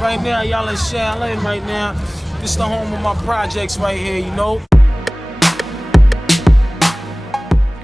Right now, y'all in Shaolin right now. This the home of my projects right here, you know.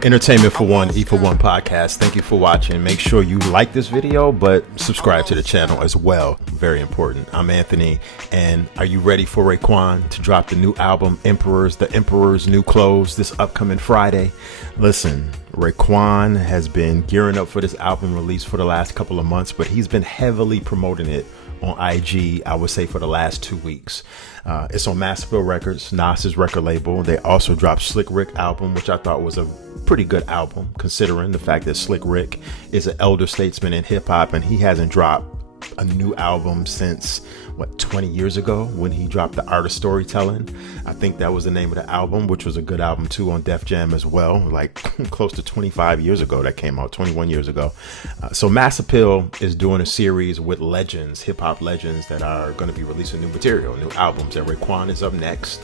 Entertainment for One, E for One podcast. Thank you for watching. Make sure you like this video, but subscribe to the channel as well. Very important. I'm Anthony, and are you ready for Raekwon to drop the new album, Emperors, The Emperor's New Clothes, this upcoming Friday? Listen, Raekwon has been gearing up for this album release for the last couple of months, but he's been heavily promoting it on IG, I would say, for the last 2 weeks. It's on Masterville Records, Nas's record label. They also dropped Slick Rick album, which I thought was a pretty good album, considering the fact that Slick Rick is an elder statesman in hip hop, and he hasn't dropped a new album since 20 years ago when he dropped The Art of Storytelling. I think that was the name of the album, which was a good album too, on Def Jam as well, like close to 25 years ago that came out, 21 years ago. So Mass Appeal is doing a series with legends, hip hop legends, that are going to be releasing new material, new albums, and Raekwon is up next.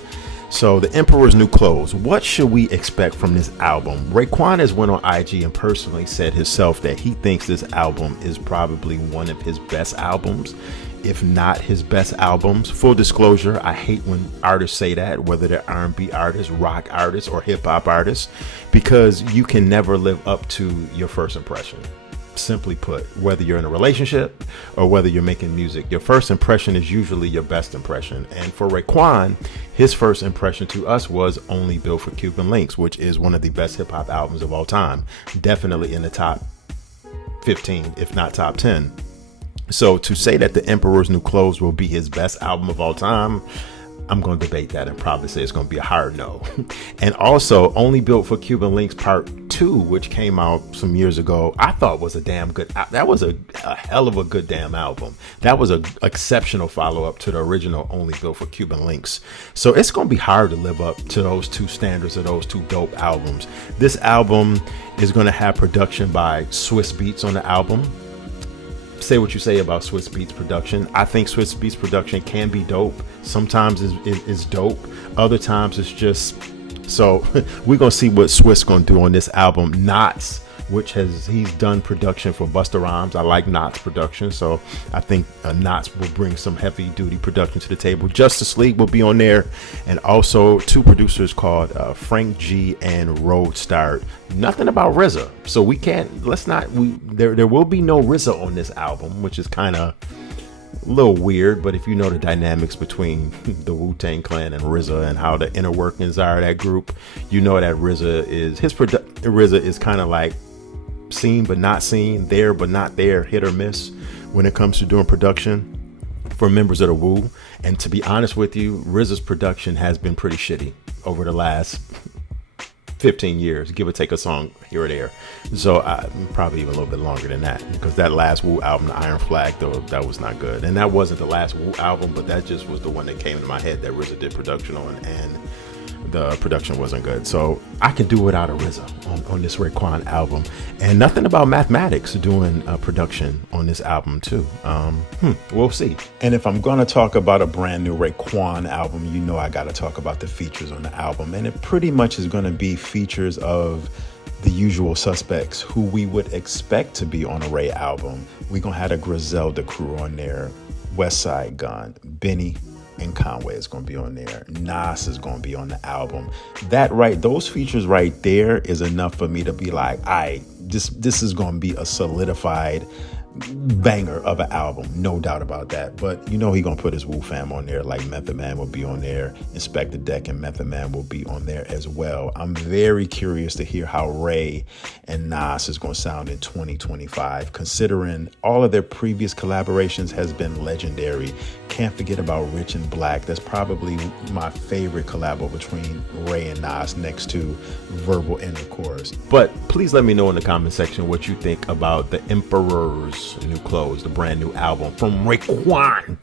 So The Emperor's New Clothes, what should we expect from this album? Raekwon has went on IG and personally said himself that he thinks this album is probably one of his best albums, if not his best albums. Full disclosure, I hate when artists say that, whether they're R&B artists, rock artists, or hip hop artists, because you can never live up to your first impression. Simply put, whether you're in a relationship or whether you're making music, your first impression is usually your best impression. And for Raekwon, his first impression to us was Only Built for Cuban Links, which is one of the best hip hop albums of all time. Definitely in the top 15, if not top 10. So to say that The Emperor's New Clothes will be his best album of all time, I'm going to debate that and probably say it's going to be a hard no. And also Only Built for Cuban Links Part 2, which came out some years ago, I thought was a damn good, that was a hell of a good damn album. That was an exceptional follow-up to the original Only Built for Cuban Links. So it's going to be hard to live up to those two standards of those two dope albums. This album is going to have production by Swiss Beats on the album. Say what you say about Swiss Beats production. I think Swiss Beats production can be dope. Sometimes it's dope. Other times it's just so. We're gonna see what Swiss gonna do on this album. Knots, which he's done production for Busta Rhymes. I like Knots production, so I think Knots will bring some heavy duty production to the table. Justice League will be on there, and also two producers called Frank G and Roadstar. Nothing about RZA, so we can't. There will be no RZA on this album, which is kind of a little weird. But if you know the dynamics between the Wu-Tang Clan and RZA and how the inner workings are of that group, you know that RZA is kind of like seen but not seen, there but not there, hit or miss when it comes to doing production for members of the Wu. And to be honest with you, RZA's production has been pretty shitty over the last 15 years, give or take a song here or there. So probably even a little bit longer than that, because that last Wu album, the Iron Flag, though, that was not good. And that wasn't the last Wu album, but that just was the one that came to my head that RZA did production on, and the production wasn't good. So I can do without a RZA on this Raekwon album. And nothing about Mathematics doing production on this album too. We'll see. And if I'm gonna talk about a brand new Raekwon album, you know I gotta talk about the features on the album. And it pretty much is gonna be features of the usual suspects who we would expect to be on a Ray album. We're gonna have a Griselda crew on there, West Side Gun, Benny and Conway is going to be on there. Nas is going to be on the album. Those features right there is enough for me to be like, this is going to be a solidified banger of an album, no doubt about that. But you know he gonna put his Wu fam on there, like Method Man will be on there, Inspector Deck and Method Man will be on there as well. I'm very curious to hear how Ray and Nas is gonna sound in 2025, considering all of their previous collaborations has been legendary. Can't forget about Rich and Black. That's probably my favorite collabo between Ray and Nas, next to Verbal Intercourse. But please let me know in the comment section what you think about the Emperor's New Clothes, the brand new album from Raekwon.